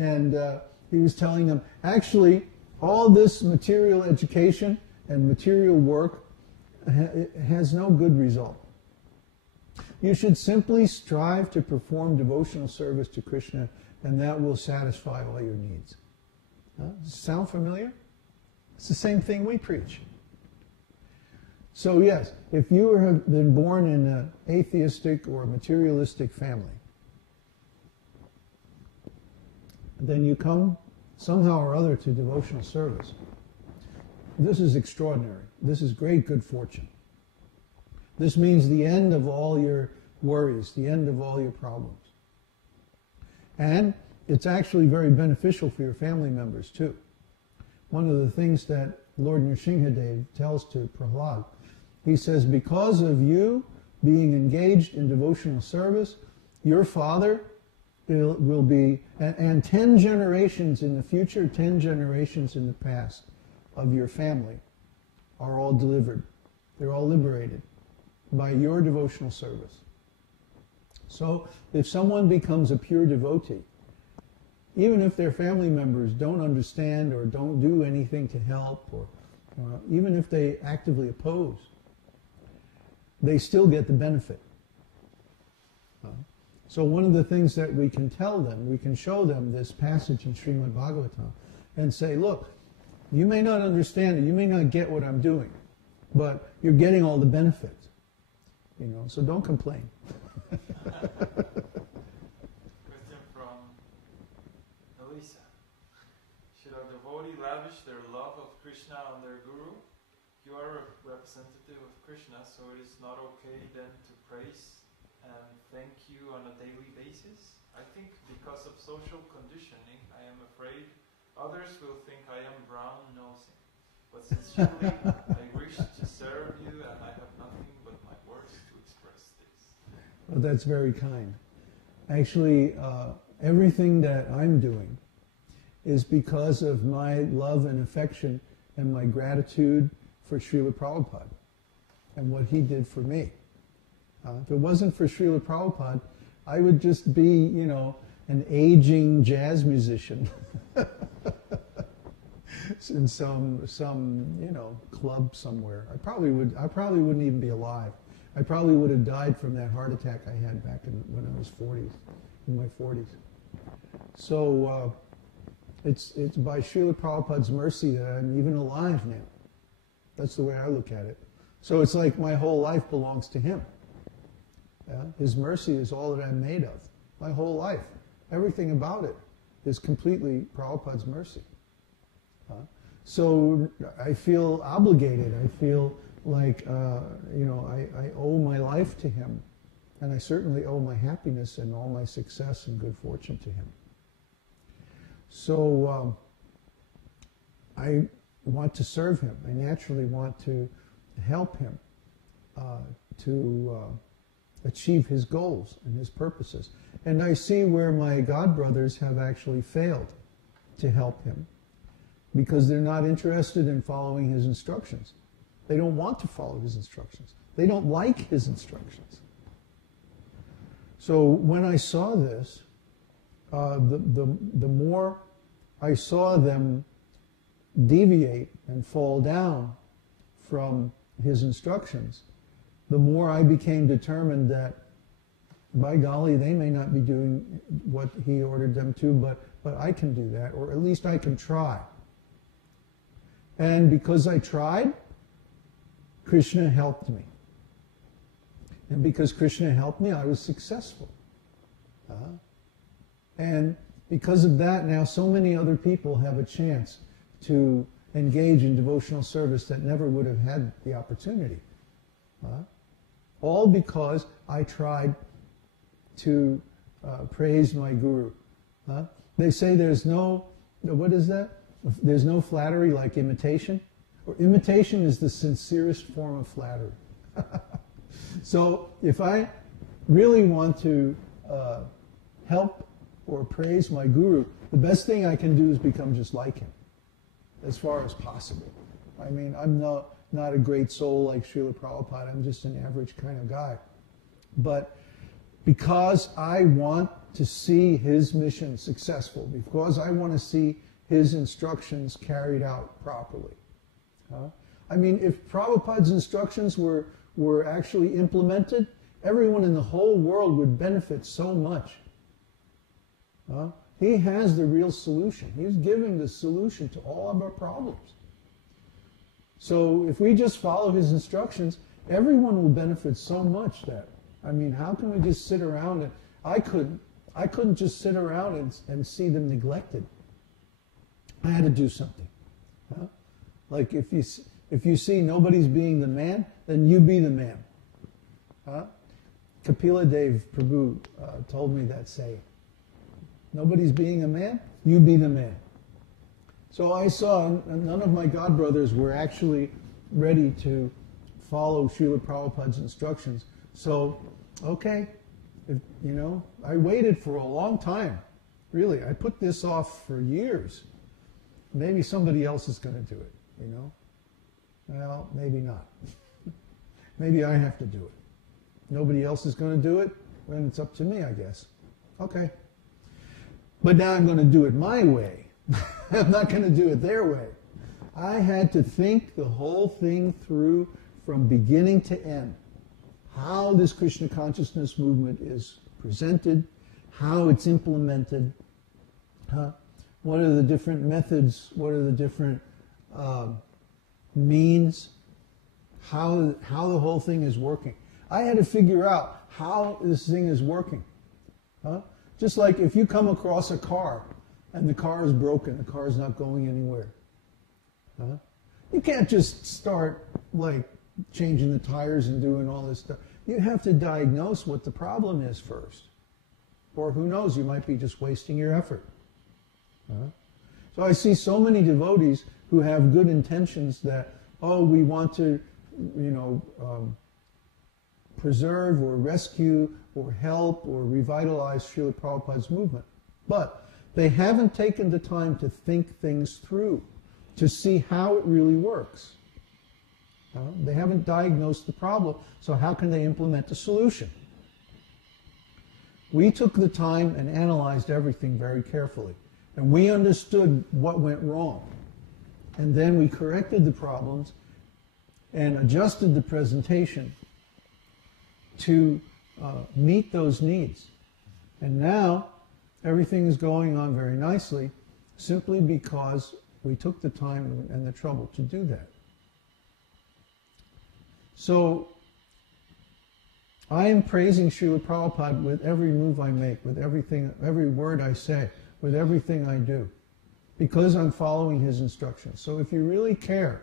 And he was telling them, actually, all this material education and material work has no good result. You should simply strive to perform devotional service to Krishna, and that will satisfy all your needs. Does it sound familiar? It's the same thing we preach. So yes, if you have been born in an atheistic or materialistic family, then you come somehow or other to devotional service. This is extraordinary. This is great good fortune. This means the end of all your worries, the end of all your problems. And it's actually very beneficial for your family members too. One of the things that Lord Nrsimhadev tells to Prahlad, he says, because of you being engaged in devotional service, your father will be, and 10 generations in the future, 10 generations in the past of your family are all delivered. They're all liberated by your devotional service. So if someone becomes a pure devotee, even if their family members don't understand or don't do anything to help, or even if they actively oppose, they still get the benefit. So one of the things that we can tell them, we can show them this passage in Śrīmad-Bhāgavatam and say, look, you may not understand it, you may not get what I'm doing, but you're getting all the benefits. So don't complain. Question from Elisa. Should a devotee lavish their love of Krishna on their guru? You are a representative of Krishna, so it is not okay then to praise and thank you on a daily basis? I think because of social conditioning, I am afraid others will think I am brown-nosing. But sincerely, I wish to serve you and I have nothing but my words to express this. Well, that's very kind. Actually, everything that I'm doing is because of my love and affection and my gratitude for Srila Prabhupada and what he did for me. If it wasn't for Srila Prabhupada, I would just be, an aging jazz musician in some club somewhere. I probably wouldn't even be alive. I probably would have died from that heart attack I had back when I was in my 40s. So it's by Srila Prabhupada's mercy that I'm even alive now. That's the way I look at it. So it's like my whole life belongs to him. His mercy is all that I'm made of. My whole life. Everything about it is completely Prabhupada's mercy. So I feel obligated. I feel like, I owe my life to him. And I certainly owe my happiness and all my success and good fortune to him. So I want to serve him. I naturally want to help him to achieve his goals and his purposes. And I see where my god brothers have actually failed to help him because they're not interested in following his instructions. They don't want to follow his instructions. They don't like his instructions. So when I saw this, the more I saw them deviate and fall down from his instructions, the more I became determined that, by golly, they may not be doing what he ordered them to, but I can do that, or at least I can try. And because I tried, Krishna helped me. And because Krishna helped me, I was successful. And because of that, now so many other people have a chance to engage in devotional service that never would have had the opportunity. All because I tried to praise my guru. They say there's no, what is that? There's no flattery like imitation. Or imitation is the sincerest form of flattery. So if I really want to help or praise my guru, the best thing I can do is become just like him, as far as possible. I mean, I'm not a great soul like Srila Prabhupada. I'm just an average kind of guy. But because I want to see his mission successful, because I want to see his instructions carried out properly. I mean, if Prabhupada's instructions were actually implemented, everyone in the whole world would benefit so much. He has the real solution. He's giving the solution to all of our problems. So if we just follow his instructions, everyone will benefit so much that, I mean, how can we just sit around and, I couldn't just sit around and see them neglected. I had to do something. Like if you see nobody's being the man, then you be the man. Kapila Dev Prabhu told me that saying. Nobody's being a man, you be the man. So I saw none of my godbrothers were actually ready to follow Srila Prabhupada's instructions. So, okay, I waited for a long time. Really, I put this off for years. Maybe somebody else is going to do it, Well, maybe not. Maybe I have to do it. Nobody else is going to do it, then it's up to me, I guess. Okay. But now I'm going to do it my way. I'm not going to do it their way. I had to think the whole thing through from beginning to end. How this Krishna consciousness movement is presented, how it's implemented, what are the different methods, what are the different means, how the whole thing is working. I had to figure out how this thing is working. Just like if you come across a car and the car is broken, the car is not going anywhere. You can't just start like changing the tires and doing all this stuff. You have to diagnose what the problem is first. Or who knows, you might be just wasting your effort. So I see so many devotees who have good intentions that, we want to, preserve or rescue or help or revitalize Srila Prabhupada's movement. But they haven't taken the time to think things through, to see how it really works. They haven't diagnosed the problem, so how can they implement a solution? We took the time and analyzed everything very carefully, and we understood what went wrong. And then we corrected the problems and adjusted the presentation to meet those needs. And now everything is going on very nicely simply because we took the time and the trouble to do that. So I am praising Srila Prabhupada with every move I make, with everything, every word I say, with everything I do, because I'm following his instructions. So if you really care,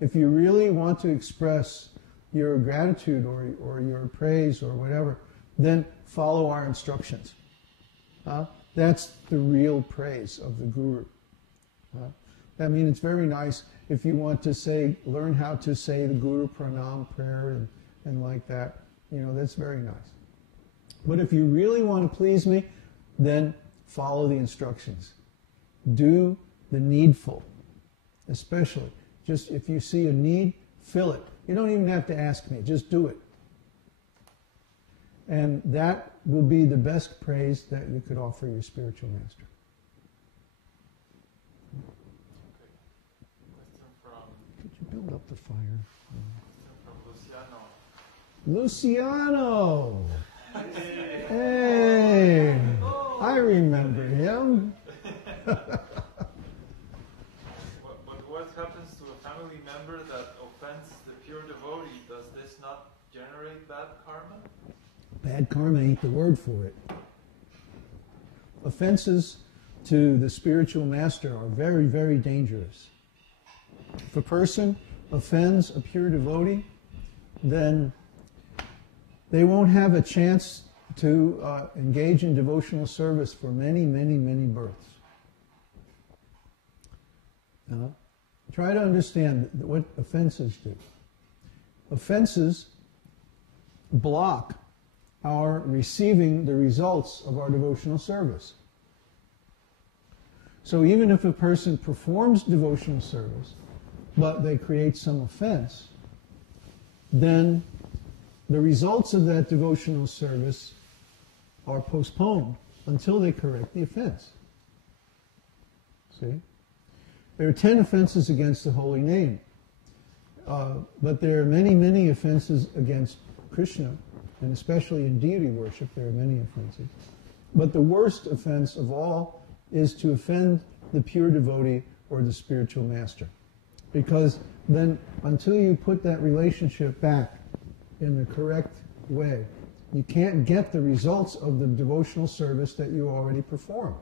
if you really want to express your gratitude or your praise or whatever, then follow our instructions. That's the real praise of the Guru. I mean, it's very nice if you want to learn how to say the Guru Pranam prayer and like that. That's very nice. But if you really want to please me, then follow the instructions. Do the needful, especially. Just if you see a need, fill it. You don't even have to ask me, just do it. And that will be the best praise that you could offer your spiritual master. Question from... Could you build up the fire? Question from Luciano. Luciano! Hey! I remember him. But what happens to a family member that offends the pure devotee? Does this not generate bad karma? Bad karma ain't the word for it. Offenses to the spiritual master are very, very dangerous. If a person offends a pure devotee, then they won't have a chance to engage in devotional service for many, many, many births. Try to understand what offenses do. Offenses block our receiving the results of our devotional service. So even if a person performs devotional service, but they create some offense, then the results of that devotional service are postponed until they correct the offense. See? There are 10 offenses against the holy name. But there are many, many offenses against Krishna, and especially in deity worship, there are many offenses. But the worst offense of all is to offend the pure devotee or the spiritual master. Because then, until you put that relationship back in the correct way, you can't get the results of the devotional service that you already performed.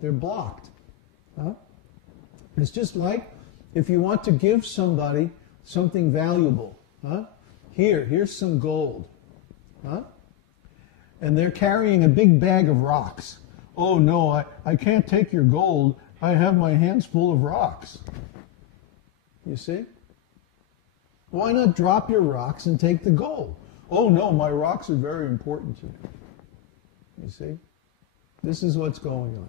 They're blocked. Huh? It's just like if you want to give somebody something valuable. Huh? Here's some gold. Huh? And they're carrying a big bag of rocks. Oh no, I can't take your gold. I have my hands full of rocks. You see? Why not drop your rocks and take the gold? Oh no, my rocks are very important to me. You see? This is what's going on.